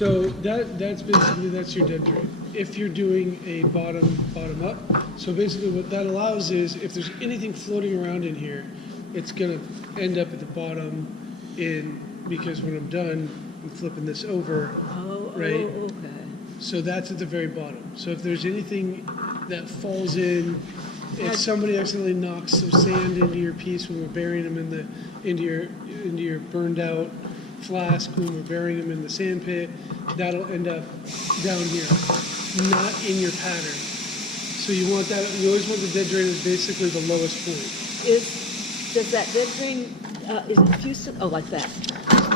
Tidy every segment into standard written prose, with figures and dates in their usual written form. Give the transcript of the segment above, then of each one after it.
So that's basically, that's your dead drain. If you're doing a bottom up, so basically what that allows is if there's anything floating around in here, it's gonna end up at the bottom because when I'm done, I'm flipping this over, right? Oh, okay. So that's at the very bottom. So if there's anything that falls in, if somebody accidentally knocks some sand into your piece when we're burying them into your burned out flask, when we're burying them in the sand pit, that'll end up down here, not in your pattern. So you want that. You always want the dead drain is basically the lowest point. Does that dead drain is it fusible? Oh, like that.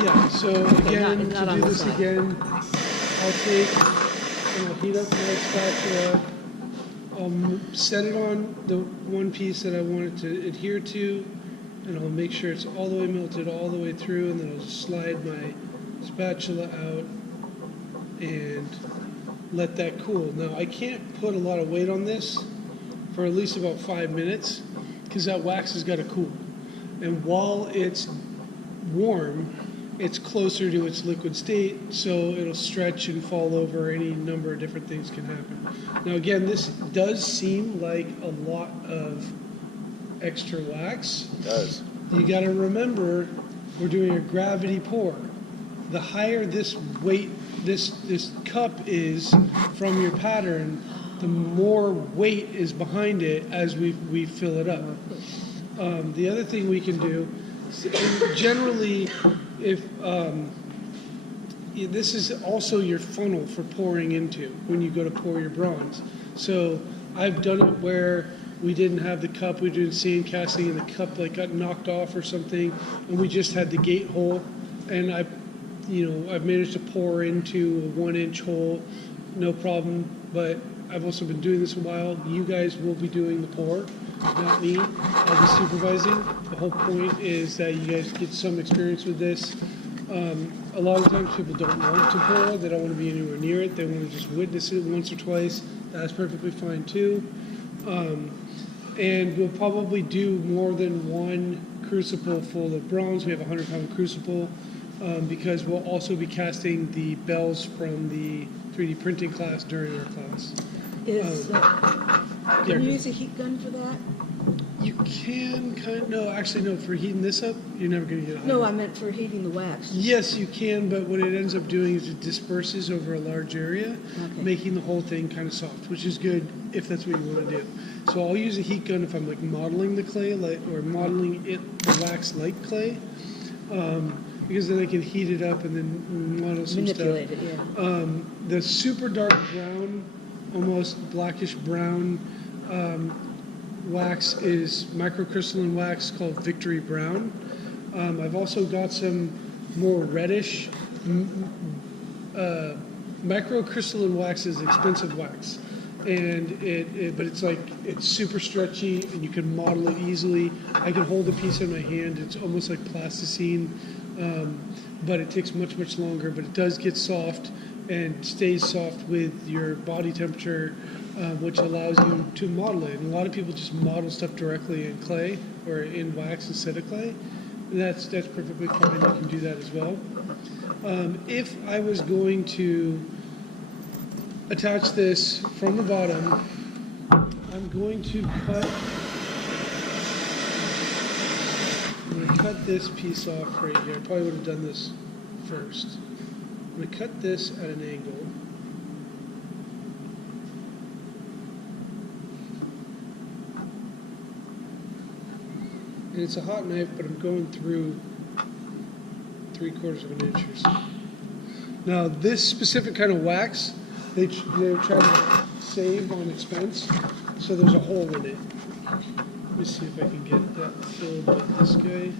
Yeah. So again, not to on do the this side. again, I'll take and I'll heat up my spatula. I'll set it on the one piece that I want it to adhere to, and I'll make sure it's all the way melted all the way through, and then I'll just slide my spatula out and let that cool. Now, I can't put a lot of weight on this for at least about 5 minutes because that wax has got to cool. And while it's warm, it's closer to its liquid state, so it'll stretch and fall over. Any number of different things can happen. Now, again, this does seem like a lot of extra wax. It does. You got to remember, we're doing a gravity pour. The higher this weight, this cup is from your pattern, the more weight is behind it as we fill it up. The other thing we can do, generally, if this is also your funnel for pouring into when you go to pour your bronze. So I've done it where we didn't have the cup, we were doing sand casting, and the cup like got knocked off or something, and we just had the gate hole, and I've managed to pour into a 1-inch hole, no problem. But I've also been doing this a while. You guys will be doing the pour, not me. I'll be supervising. The whole point is that you guys get some experience with this. A lot of times people don't want to pour, they don't want to be anywhere near it, they want to just witness it once or twice. That's perfectly fine too. And we'll probably do more than one crucible full of bronze. We have a 100-pound crucible because we'll also be casting the bells from the 3D printing class during our class. Can you use a heat gun for that? You can no, for heating this up, you're never going to get it hot. No, I meant for heating the wax. Yes, you can, but what it ends up doing is it disperses over a large area, making the whole thing kind of soft, which is good if that's what you want to do. So I'll use a heat gun if I'm like modeling the clay, or modeling the wax like clay, because then I can heat it up and then model some Manipulate stuff. it, yeah. The super dark brown, almost blackish brown wax is microcrystalline wax called Victory Brown. I've also got some more reddish microcrystalline wax is expensive wax, and but it's super stretchy and you can model it easily. I can hold a piece in my hand. It's almost like plasticine, but it takes much longer. But it does get soft and stays soft with your body temperature, which allows you to model it. And a lot of people just model stuff directly in clay or in wax instead of clay. And that's perfectly fine. You can do that as well. If I was going to attach this from the bottom, I'm going to cut this piece off right here. I probably would have done this first. I'm going to cut this at an angle. And it's a hot knife, but I'm going through 3/4 of an inch or so. Now, this specific kind of wax, they're trying to save on expense, so there's a hole in it. Let me see if I can get that filled with this guy.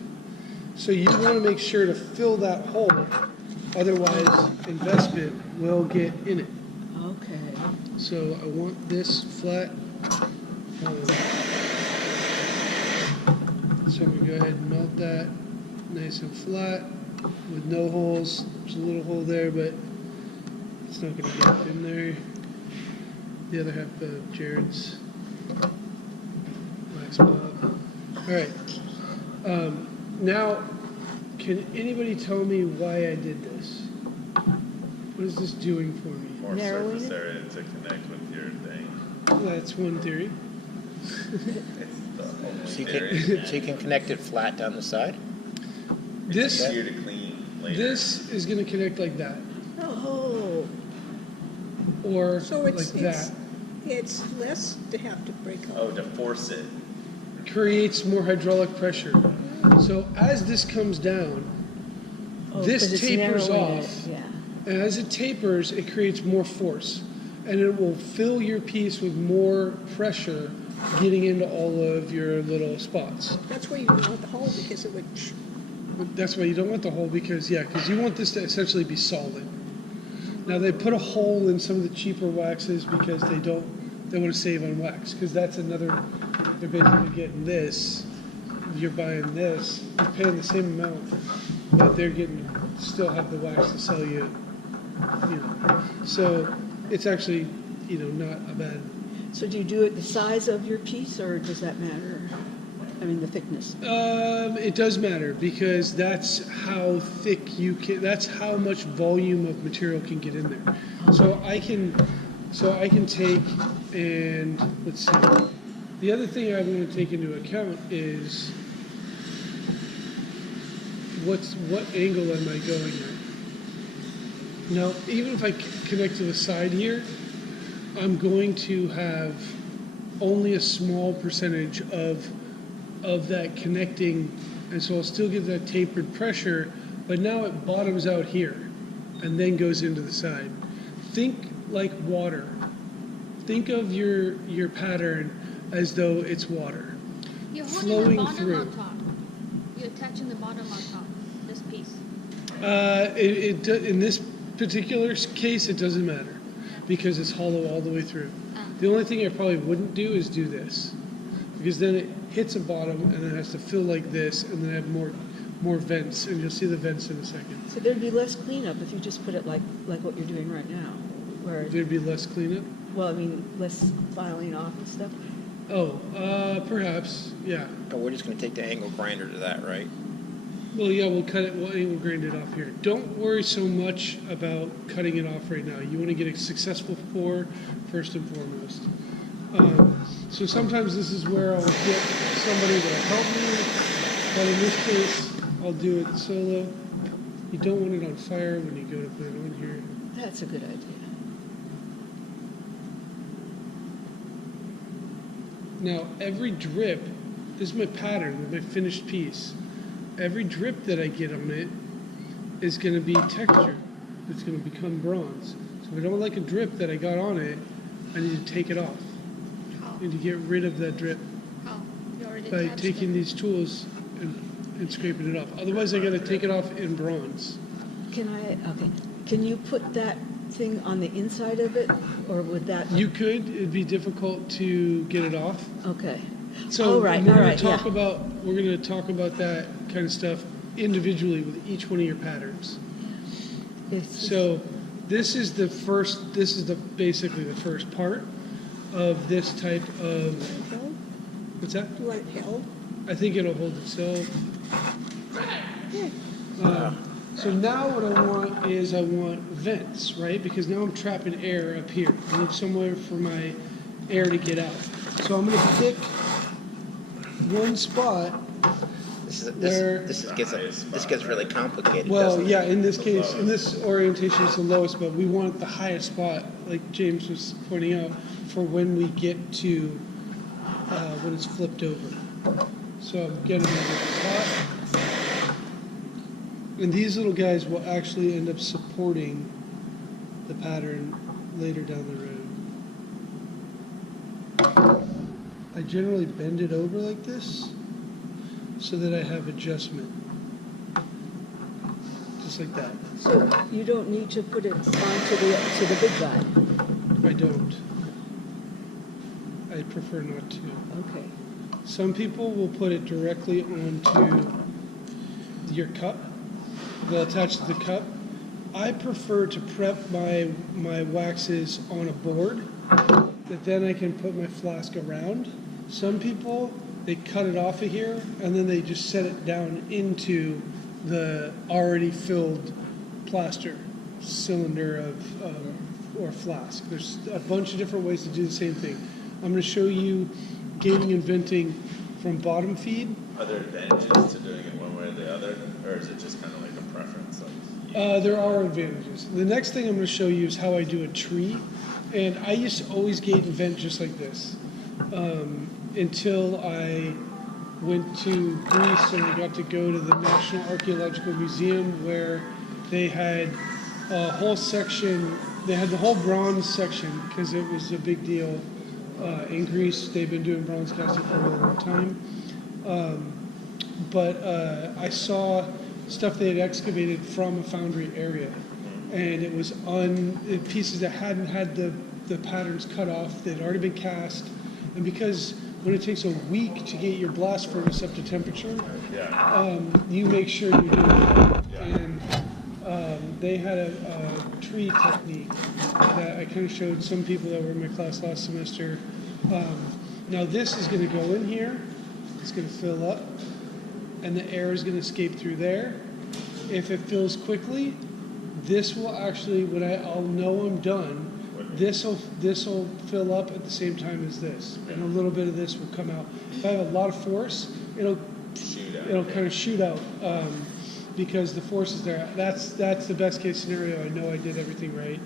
So you want to make sure to fill that hole, otherwise investment will get in it. Okay. So I want this flat. So I'm going to go ahead and melt that nice and flat with no holes. There's a little hole there, but it's not going to get in there. The other half of Jared's wax blob. All right. Now, can anybody tell me why I did this? What is this doing for me? More Narrowing surface it? area to connect with your thing. That's one theory. It's the only So you theory. so you can connect it flat down the side? This Easier to clean later. this is going to connect like that, Oh, or So like it's that. it's less to have to break up. Oh, to force it. Creates more hydraulic pressure. So as this comes down, oh, this 'cause it's tapers narrowing off. it, yeah. And as it tapers, it creates more force. And it will fill your piece with more pressure getting into all of your little spots. That's where you don't want the hole because it would. But that's why you don't want the hole because you want this to essentially be solid. Now they put a hole in some of the cheaper waxes because they want to save on wax because that's another, they're basically getting this, you're buying this, you're paying the same amount, but they're getting, still have the wax to sell you, So it's actually, not a bad. So do you do it the size of your piece, or does that matter? I mean, the thickness. It does matter because that's how thick that's how much volume of material can get in there. So I can take and let's see. The other thing I want to take into account is what angle am I going at? Now, even if I connect to the side here, I'm going to have only a small percentage of that connecting, and so I'll still get that tapered pressure, but now it bottoms out here and then goes into the side. Think like water. Think of your pattern as though it's water. You're holding flowing the bottom through. on top. You're attaching the bottom on top, this piece. In this particular case, it doesn't matter because it's hollow all the way through. The only thing I probably wouldn't do is do this, because then it hits a bottom and then it has to fill like this and then have more vents, and you'll see the vents in a second. So there'd be less cleanup if you just put it like what you're doing right now, where, There'd be less cleanup. well, I mean, less filing off and stuff. Oh, perhaps, yeah. Oh, we're just going to take the angle grinder to that, right? Well, yeah, we'll cut it. We'll grind it off here. Don't worry so much about cutting it off right now. You want to get a successful pour first and foremost. So sometimes this is where I'll get somebody to help me, but in this case, I'll do it solo. You don't want it on fire when you go to put it on here. That's a good idea. Now, every drip, this is my pattern with my finished piece. Every drip that I get on it is going to be textured. It's going to become bronze. So if I don't like a drip that I got on it, I need to take it off. How? I need to get rid of that drip How? You already by attached taking it. these tools and scraping it off. Otherwise, I got to take it off in bronze. Can you put that thing on the inside of it, or would that? You could. It'd be difficult to get it off. Okay. So All right, we're all going right, to talk yeah. about that kind of stuff individually with each one of your patterns. So this is basically the first part of this type of, Held? what's that? Do you want it held? I think it'll hold itself. So now what I want vents, right? Because now I'm trapping air up here. I need somewhere for my air to get out. So I'm going to pick one spot. This gets really complicated. Well, doesn't it? yeah, in this case, in this orientation, it's the lowest, but we want the highest spot, like James was pointing out, for when we get to when it's flipped over. So I'm getting it at the top. And these little guys will actually end up supporting the pattern later down the road. I generally bend it over like this so that I have adjustment. Just like that. So you don't need to put it onto the big guy. I don't. I prefer not to. Okay. Some people will put it directly onto your cup. They'll attach to the cup. I prefer to prep my waxes on a board that then I can put my flask around. Some people, they cut it off of here and then they just set it down into the already filled plaster. cylinder or flask. There's a bunch of different ways to do the same thing. I'm going to show you gating and venting from bottom feed. Are there advantages to doing it one way or the other, or is it just kind of like a preference? Like There are advantages. The next thing I'm going to show you is how I do a tree. And I used to always gate and vent just like this until I went to Greece and I got to go to the National Archaeological Museum where they had a whole section, they had the whole bronze section because it was a big deal in Greece. They've been doing bronze casting for a really long time. But I saw stuff they had excavated from a foundry area. And it was on pieces that hadn't had the patterns cut off. They'd already been cast. And because when it takes a week to get your blast furnace up to temperature, you make sure you're doing it. And they had a tree technique that I kind of showed some people that were in my class last semester. Now this is going to go in here. It's going to fill up. And the air is going to escape through there. If it fills quickly, this will actually, when I'll know I'm done, this will fill up at the same time as this, and a little bit of this will come out. If I have a lot of force, it'll kind of shoot out because the force is there. That's the best case scenario. I know I did everything right.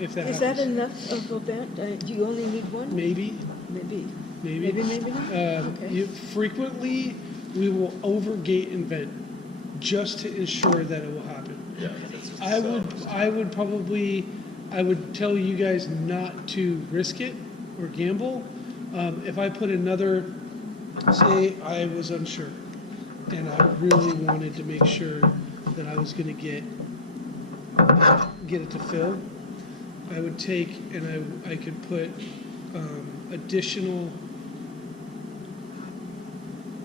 If that Is happens. that enough of a vent? Do you only need one? Maybe. Maybe not? Okay. Frequently, we will overgate and vent just to ensure that it will happen. yeah, I would tell you guys not to risk it or gamble. If I put another, say I was unsure and I really wanted to make sure that I was going to get it to fill, I would take and I could put additional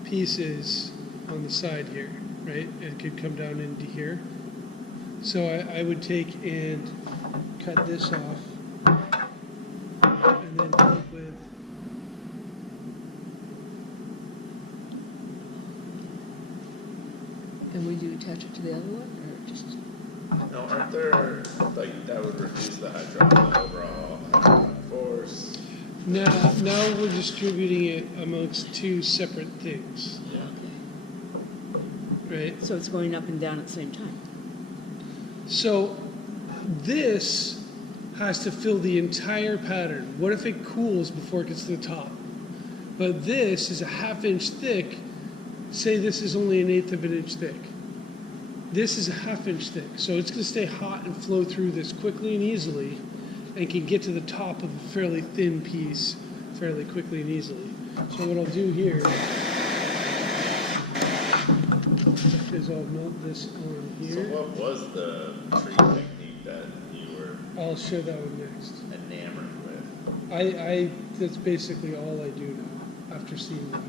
pieces on the side here, right? It could come down into here. So I would take and cut this off and then take with And would you attach it to the other one, or just? No, aren't there, like, that would reduce the hydraulic overall hydraulic force? now we're distributing it amongst two separate things, right? So it's going up and down at the same time? So this has to fill the entire pattern. What if it cools before it gets to the top? But this is a 1/2 inch thick. Say this is only 1/8 of an inch thick. This is a 1/2 inch thick. So it's going to stay hot and flow through this quickly and easily and can get to the top of a fairly thin piece fairly quickly and easily. So what I'll do here is I'll melt this on So here. what was the tree technique that you were I'll show that one next. enamored with? That's basically all I do now after seeing that.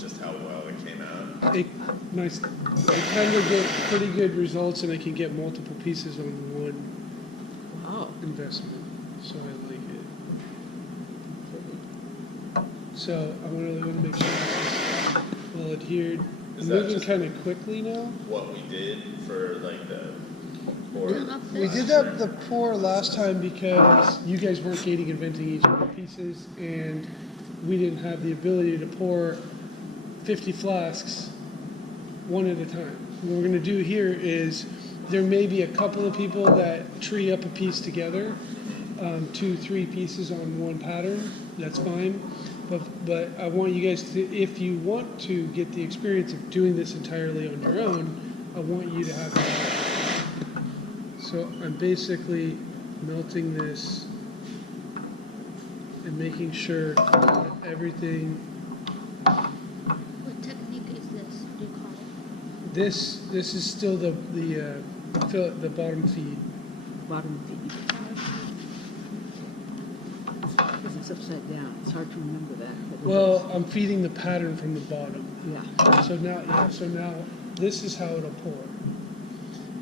Just how well it came out? I kind of get pretty good results and I can get multiple pieces on one Wow. investment. So I like it. So I want to make sure this is well adhered. Is I'm that moving just- kind of quickly now. What we did for like the pour? We did that the pour last time because you guys weren't gating and venting each of the pieces, and we didn't have the ability to pour 50 flasks one at a time. What we're going to do here is there may be a couple of people that tree up a piece together, 2, 3 pieces on one pattern. That's fine. But I want you guys to, if you want to get the experience of doing this entirely on your own, I want you to have that. So I'm basically melting this and making sure that everything. What technique is this, do you call it? This is still the bottom feed. Bottom feed. Because it's upside down. It's hard to remember that. but it Well, I'm feeding the pattern from the bottom. is. Yeah. So now this is how it'll pour.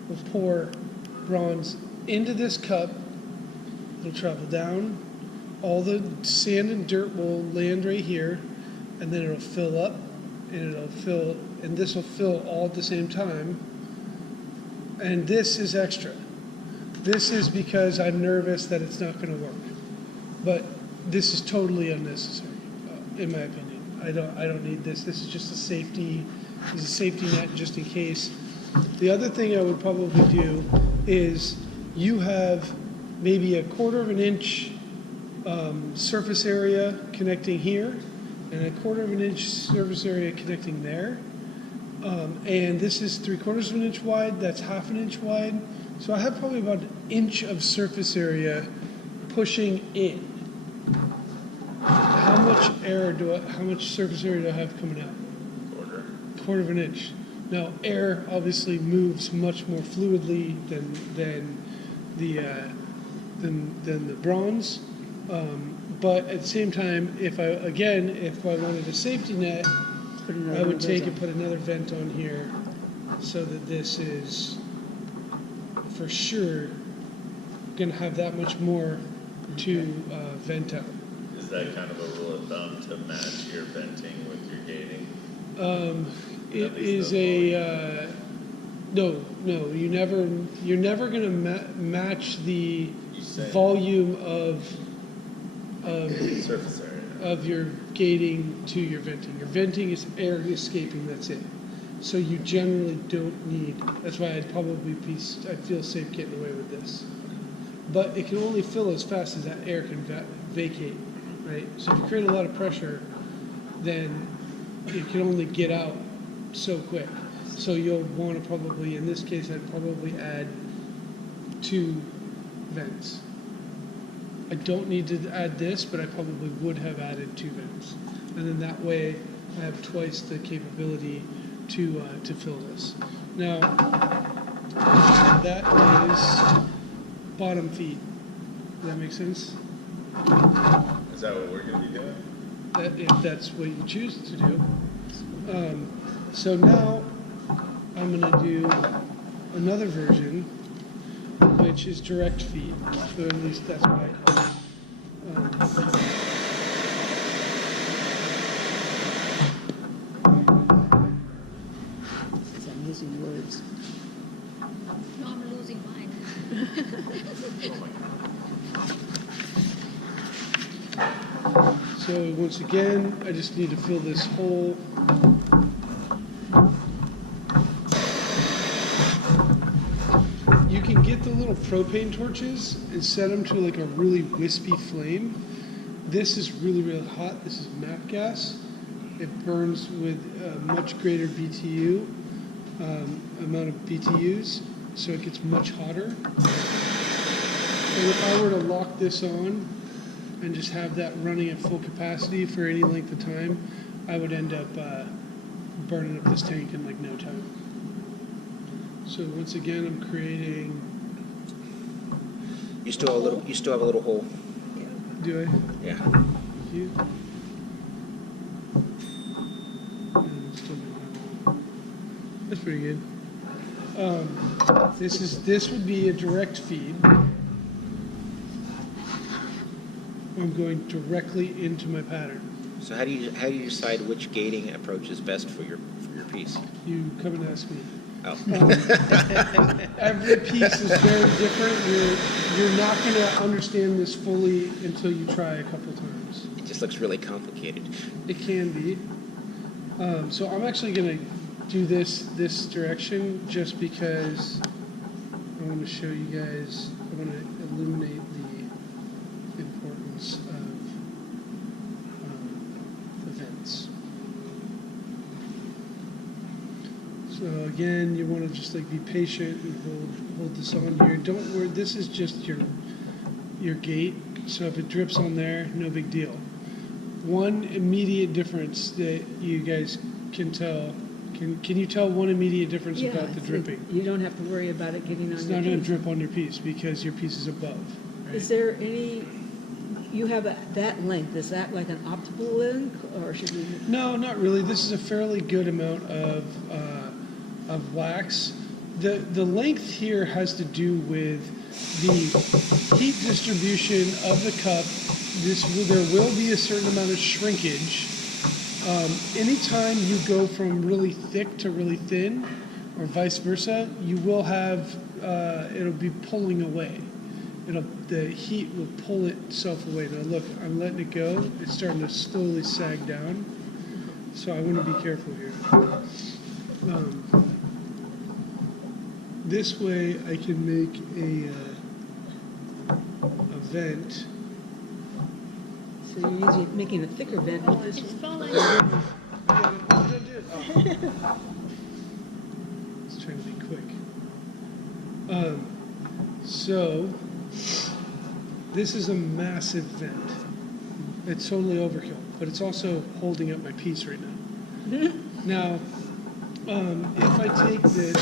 We'll pour bronze into this cup. It'll travel down. All the sand and dirt will land right here, and then it'll fill up, and this will fill all at the same time. And this is extra. This is because I'm nervous that it's not going to work. But this is totally unnecessary, in my opinion. I don't need this. This is just a safety net just in case. The other thing I would probably do is you have maybe a 1/4 inch surface area connecting here and a 1/4 inch surface area connecting there. And this is 3/4 inch wide, that's 1/2 inch wide. So I have probably about 1 inch of surface area pushing in. How much surface area do I have coming out? 1/4 inch. Now, air obviously moves much more fluidly than the bronze. But at the same time, if I wanted a safety net, I would take and put another vent on here so that this is for sure going to have that much more to vent out. Is that kind of a rule of thumb to match your venting with your gating? It is no. You're never going to match the volume of surface area of your gating to your venting. Your venting is air escaping. That's it. So you generally don't need. That's why I feel safe getting away with this. But it can only fill as fast as that air can vacate, right? So if you create a lot of pressure, then it can only get out so quick. So you'll want to probably, in this case, I'd probably add 2 vents. I don't need to add this, but I probably would have added 2 vents. And then that way I have twice the capability to fill this. Now, that is bottom feed. Does that make sense? Is that what we're going to be doing? If that's what you choose to do. So now I'm going to do another version, which is direct feed. So at least that's what I call it. I'm using words. No, I'm losing mine. So once again, I just need to fill this hole. You can get the little propane torches and set them to like a really wispy flame. This is really, really hot. This is MAP gas. It burns with a much greater BTU, amount of BTUs, so it gets much hotter. And if I were to lock this on and just have that running at full capacity for any length of time, I would end up burning up this tank in like no time. So once again, I'm creating. You still have a little hole. Do I? Yeah. Thank you. That's pretty good. This would be a direct feed. I'm going directly into my pattern. So how do you decide which gating approach is best for your piece? You come and ask me. Oh. Every piece is very different. You're not going to understand this fully until you try a couple times. It just looks really complicated. It can be. So I'm actually going to do this direction just because I want to show you guys. I want to illuminate the importance of the vents. So again, you want to just like be patient and hold this on here. Don't worry, this is just your gate. So if it drips on there, no big deal. One immediate difference that you guys can tell. Can you tell one immediate difference about the dripping? You don't have to worry about it getting on It's your not going to piece. drip on your piece because your piece is above. Right? Is there any, you have that length, is that like an optimal length, or should we? No, not really. This is a fairly good amount of wax. The length here has to do with the heat distribution of the cup. There will be a certain amount of shrinkage. Anytime you go from really thick to really thin, or vice versa, you will have it'll be pulling away. The heat will pull itself away. Now look, I'm letting it go. It's starting to slowly sag down. So I want to be careful here. This way I can make a vent. So you're usually making a thicker vent with this It's one. falling. Yeah, what did I do? Oh. Let's try to be quick. So this is a massive vent. It's totally overkill, but it's also holding up my piece right now. Now, if I take this,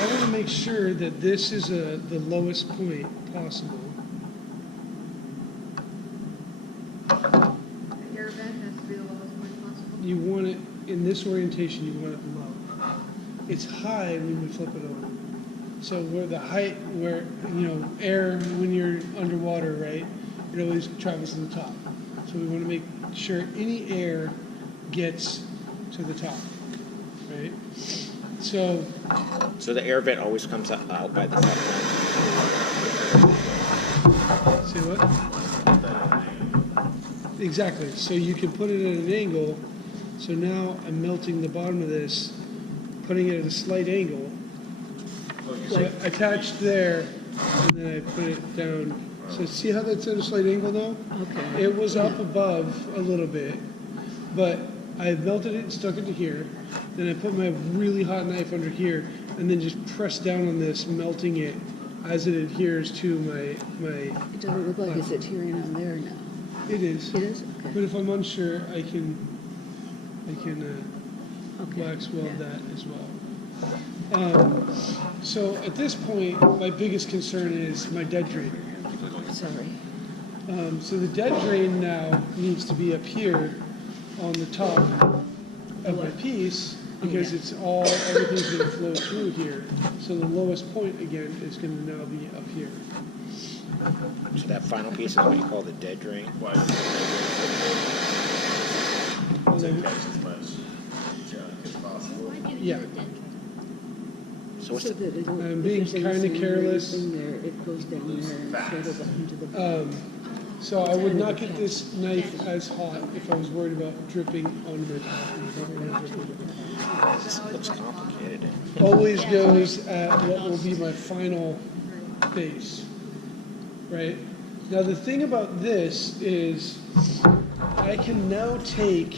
I want to make sure that this is the lowest point possible. Your vent has to be the lowest point possible. You want it in this orientation. You want it low. It's high when we flip it over. So where the height, where air when you're underwater, right? It always travels to the top. So we want to make sure any air gets to the top, right? So So the air vent always comes out by the top. see what? Exactly. So you can put it at an angle. So now I'm melting the bottom of this, putting it at a slight angle. So I attached there, and then I put it down. So see how that's at a slight angle now? Okay. It was up above a little bit, but I melted it and stuck it to here. Then I put my really hot knife under here, and then just pressed down on this, melting it as it adheres to my. It doesn't look like it's adhering on there now. It is. It is? But Okay. if I'm unsure, I can Okay. wax weld Yeah. that as well. So at this point, my biggest concern is my dead drain. Sorry. So the dead drain now needs to be up here on the top of my piece because Yeah. it's everything's going to flow through here. So the lowest point again is going to now be up here. So that final piece is what you call the dead drain. Why? And To then- catch as much junk as possible. Why do you Yeah. do the dent? So what's So the, that it don't- I'm if being there's any kinda sand or careless. anything there, it goes down there and settles up into the. So I would not get this knife as hot if I was worried about dripping on my this looks complicated. always goes at what will be my final base, right? Now the thing about this is I can now take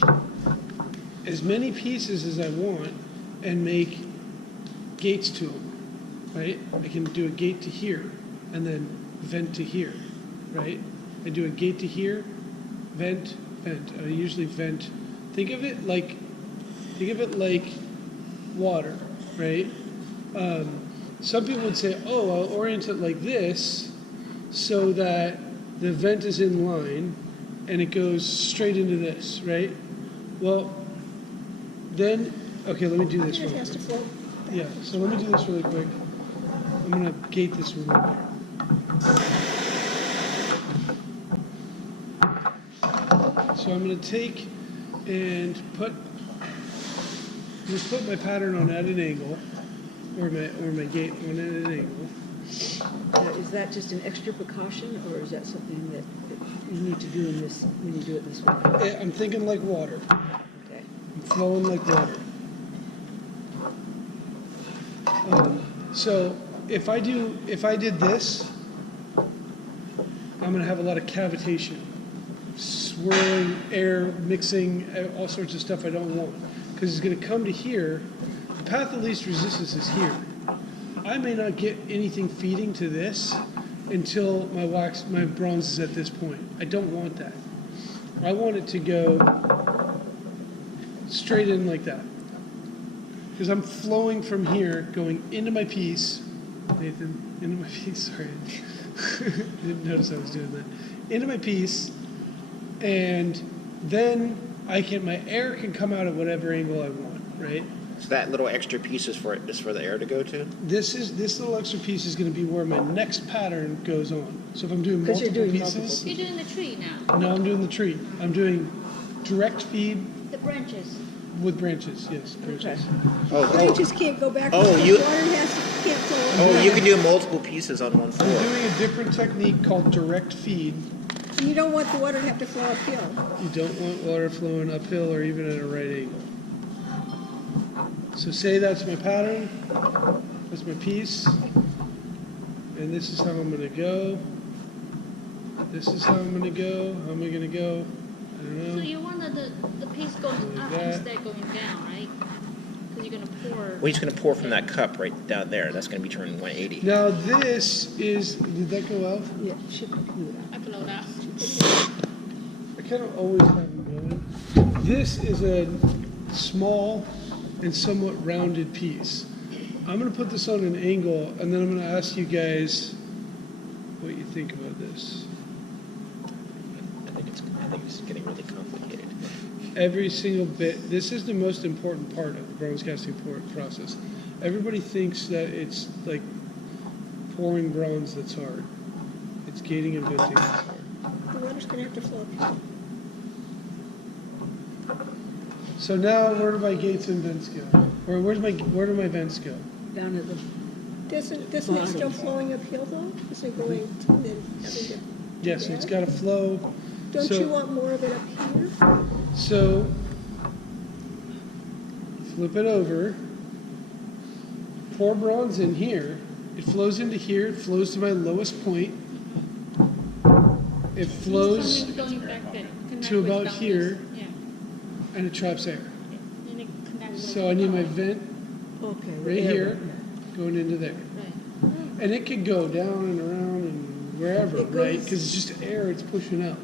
as many pieces as I want and make gates to them, right? I can do a gate to here and then vent to here, right? I do a gate to here, vent, vent. I usually vent. Think of it like water, right? Some people would say, oh, I'll orient it like this so that the vent is in line and it goes straight into this, right? Well, then, okay, let me do this It real has to quick. float. Yeah, so let me do this really quick. I'm gonna gate this one right here. So I'm gonna take and just put my pattern on at an angle, or my gate on at an angle. Is that just an extra precaution, or is that something that you need to do in this, when you do it this way? I'm thinking like water. Okay. I'm flowing like water. So if I did this, I'm gonna have a lot of cavitation, swirling air, mixing, all sorts of stuff I don't want. Because it's gonna come to here. The path of least resistance is here. I may not get anything feeding to this until my bronze is at this point. I don't want that. I want it to go straight in like that. Because I'm flowing from here, going into my piece. Nathan, into my piece, sorry. Didn't notice I was doing that. Into my piece, and then my air can come out at whatever angle I want, right? So that little extra piece is for the air to go to? This little extra piece is going to be where my next pattern goes on. So if I'm doing 'Cause you're multiple doing pieces, You're doing the tree now, no, I'm doing the tree. I'm doing direct feed. the branches. With branches, yes, branches. Branches can't go back. Oh, because you- Water can't flow. Oh, you can do multiple pieces on one I'm floor. doing a different technique called direct feed. And you don't want the water to have to flow uphill. You don't want water flowing uphill or even at a right angle. So say that's my pattern, that's my piece, and this is how I'm gonna go. This is how I'm gonna go. How am I gonna go? I don't So know. you want the piece going up that. instead going down, right? Because you're gonna pour. Well, he's going to pour from that cup right down there. That's going to be turning 180. Now this is, did that go out? Yeah, she could do that. I blow that. I kind of always have them going. This is a small and somewhat rounded piece. I'm going to put this on an angle, and then I'm going to ask you guys what you think about this. I think it's getting really complicated. Every single bit. This is the most important part of the bronze casting process. Everybody thinks that it's like pouring bronze that's hard. It's gating and venting that's hard. The water's gonna have to flow uphill. So now, where do my gates and vents go? Or where do my vents go? Down at the, Isn't it still flowing uphill though? Isn't it going and then having to? Yes, it's got to flow. Don't So- you want more of it up here? So, flip it over, pour bronze in here, it flows into here, it flows to my lowest point, it flows Going back there. Connect to with about down here. this. Yeah. and it traps air. And it connects with So I need my the- vent okay. right air here, vent, going into there. Right. And it could go down and around and wherever, It right? goes- Because it's just air it's pushing up.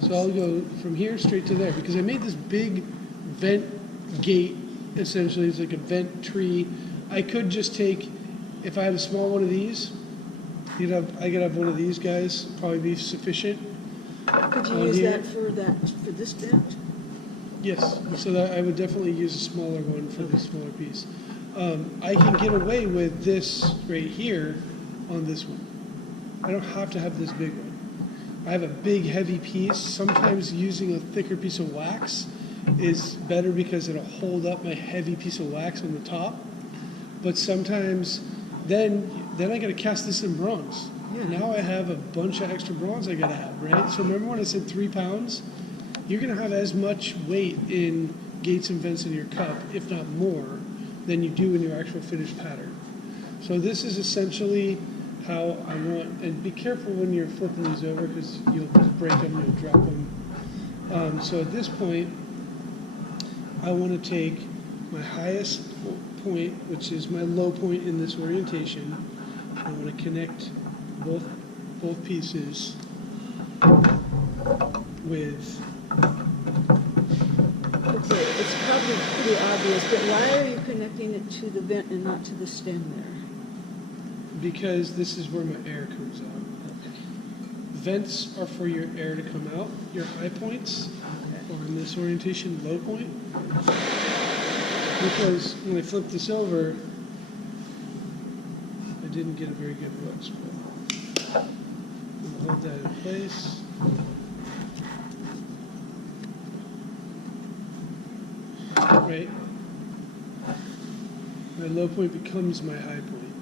So I'll go from here straight to there because I made this big vent gate. Essentially, it's like a vent tree. I could just take, if I had a small one of these, I could have one of these guys, probably be sufficient. yeah. Could you On use here. that for this vent? Yes, so that I would definitely use a smaller one for the smaller piece. I can get away with this right here on this one. I don't have to have this big one. I have a big heavy piece. Sometimes using a thicker piece of wax is better because it'll hold up my heavy piece of wax on the top. But sometimes then I gotta cast this in bronze. Yeah. Now I have a bunch of extra bronze I gotta have, right? So remember when I said 3 pounds? You're going to have as much weight in gates and vents in your cup, if not more, than you do in your actual finished pattern. So this is essentially how I want, and be careful when you're flipping these over because you'll break them, you'll drop them. So at this point, I want to take my highest point, which is my low point in this orientation. I want to connect both pieces with. Okay, it's probably pretty obvious, but why are you connecting it to the vent and not to the stem there? Because this is where my air comes out. Vents are for your air to come out. Your high points are in this orientation, low point. Because when I flip this over, I didn't get a very good look split. We'll hold that in place. Right? My low point becomes my high point.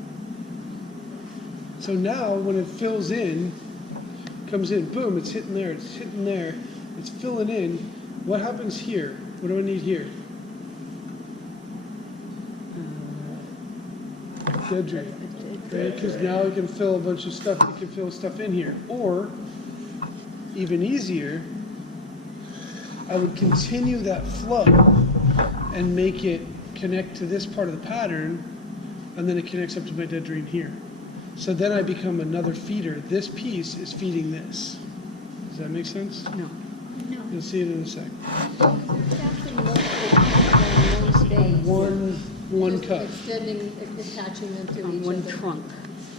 So now when it fills in, comes in, boom, it's hitting there, it's filling in. What happens here? What do I need here? Dead drain. Right? Because now I can fill a bunch of stuff, it can fill stuff in here. Or, even easier, I would continue that flow and make it connect to this part of the pattern, and then it connects up to my dead drain here. So then I become another feeder. This piece is feeding this. Does that make sense? No. You'll see it in a sec. Casting multiple cups on one space. One Just cup. Extending, attaching them to On each one other. trunk.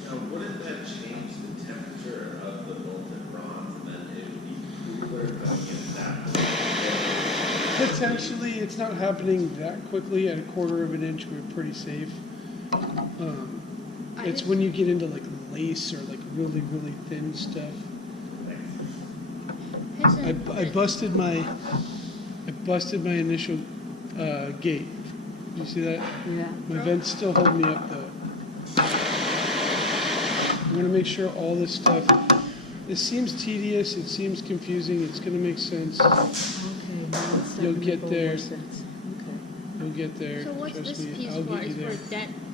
Now, wouldn't that change the temperature of the molten bronze, and then it would be cooler going in that way? Potentially, it's not happening that quickly. At a quarter of an inch, we're pretty safe. It's when you get into like lace or like really, really thin stuff. I busted my initial gate. You see that? Yeah. My vents still hold me up though. I want to make sure all this stuff, it seems tedious, it seems confusing, it's going to make sense. Okay, now it's starting You'll to get make a little there. more sense. Okay. You'll get there. So what's Trust this me, piece I'll for? get you Is there. for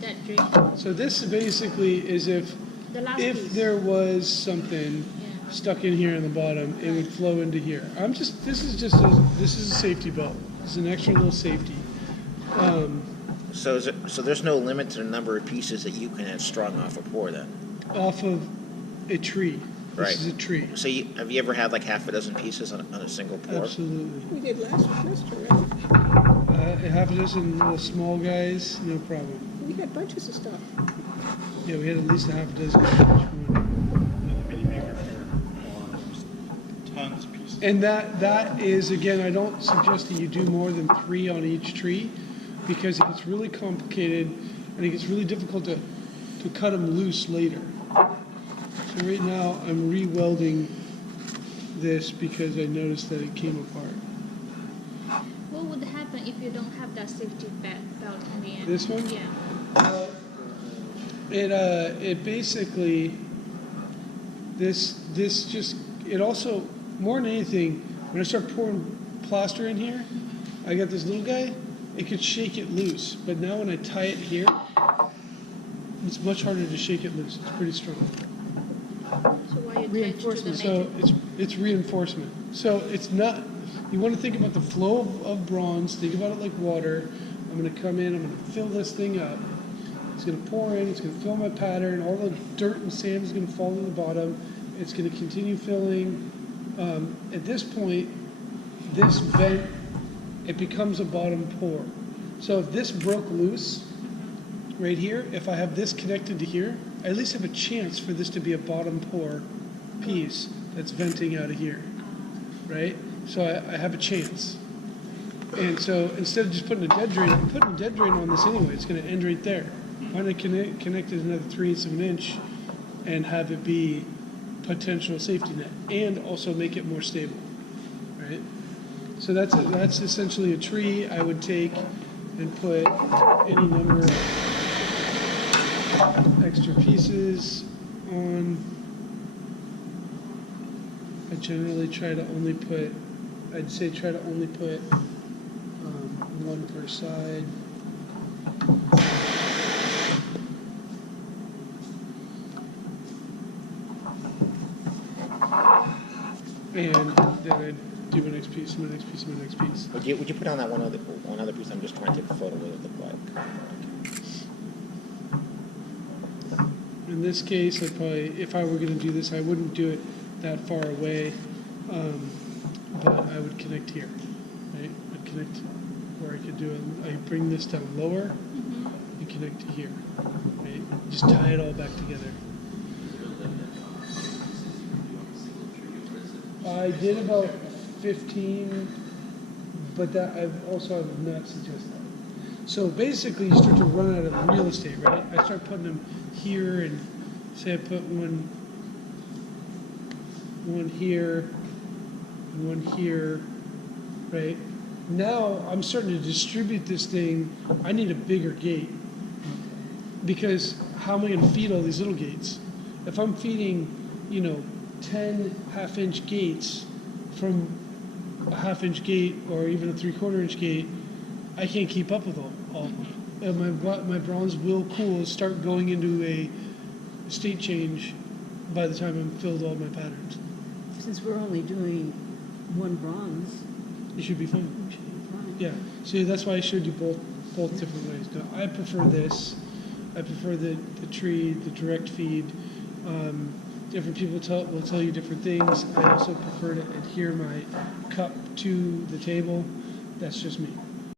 that drain? So this basically is if The last piece? there was something Yeah. stuck in here in the bottom, it would flow into here. This is a safety belt. This is an extra little safety. So there's no limit to the number of pieces that you can have strung off a pour then? Off of a tree. Right. This is a tree. So have you ever had like half a dozen pieces on a single pour? Absolutely. We did last semester, right? Half a dozen little small guys, no problem. We had bunches of stuff. Yeah, we had at least a half a dozen each one. Tons of pieces. And that is, again, I don't suggest that you do more than 3 on each tree because it gets really complicated and it gets really difficult to cut them loose later. So right now I'm re-welding this because I noticed that it came apart. What would happen if you don't have that safety belt in the end? This one? Yeah. It basically, it also, more than anything, when I start pouring plaster in here, I got this little guy, it could shake it loose. But now when I tie it here, it's much harder to shake it loose. It's pretty strong. So why you attach to the Reinforcement. So it's reinforcement. So it's not, you want to think about the flow of bronze, think about it like water. I'm going to come in, I'm going to fill this thing up. It's going to pour in, it's going to fill my pattern, all the dirt and sand is going to fall to the bottom. It's going to continue filling. At this point, this vent, it becomes a bottom pour. So if this broke loose right here, if I have this connected to here, I at least have a chance for this to be a bottom pour piece that's venting out of here, right? So I have a chance. And so instead of just putting a dead drain, I'm putting a dead drain on this anyway. It's going to end right there. Why don't I connect it another 3/8 of an inch and have it be potential safety net and also make it more stable, right? So that's essentially a tree. I would take and put any number of extra pieces on. I generally try to only put, try to only put one per side. And then I do my next piece, my next piece, my next piece. Would you put on that one other piece? I'm just trying to take a photo of what it looked like. In this case, I'd probably, if I were going to do this, I wouldn't do it that far away, but I would connect here, right? I'd connect where I could do it. I bring this down lower and connect to here, right? Just tie it all back together. I did about 15, but that I've also have not suggested that. So basically, you start to run out of real estate, right? I start putting them here, and say I put one here, and one here, right? Now I'm starting to distribute this thing. I need a bigger gate because how am I going to feed all these little gates? If I'm feeding, 10 half-inch gates from a half-inch gate or even a 3/4 inch gate, I can't keep up with all of them. And my bronze will cool, start going into a state change by the time I've filled all my patterns. Since we're only doing one bronze, It should be fine. we should be fine. Yeah, see, that's why I showed you both different ways. Now, I prefer this. I prefer the tree, the direct feed. Different people will tell you different things. I also prefer to adhere my cup to the table. That's just me.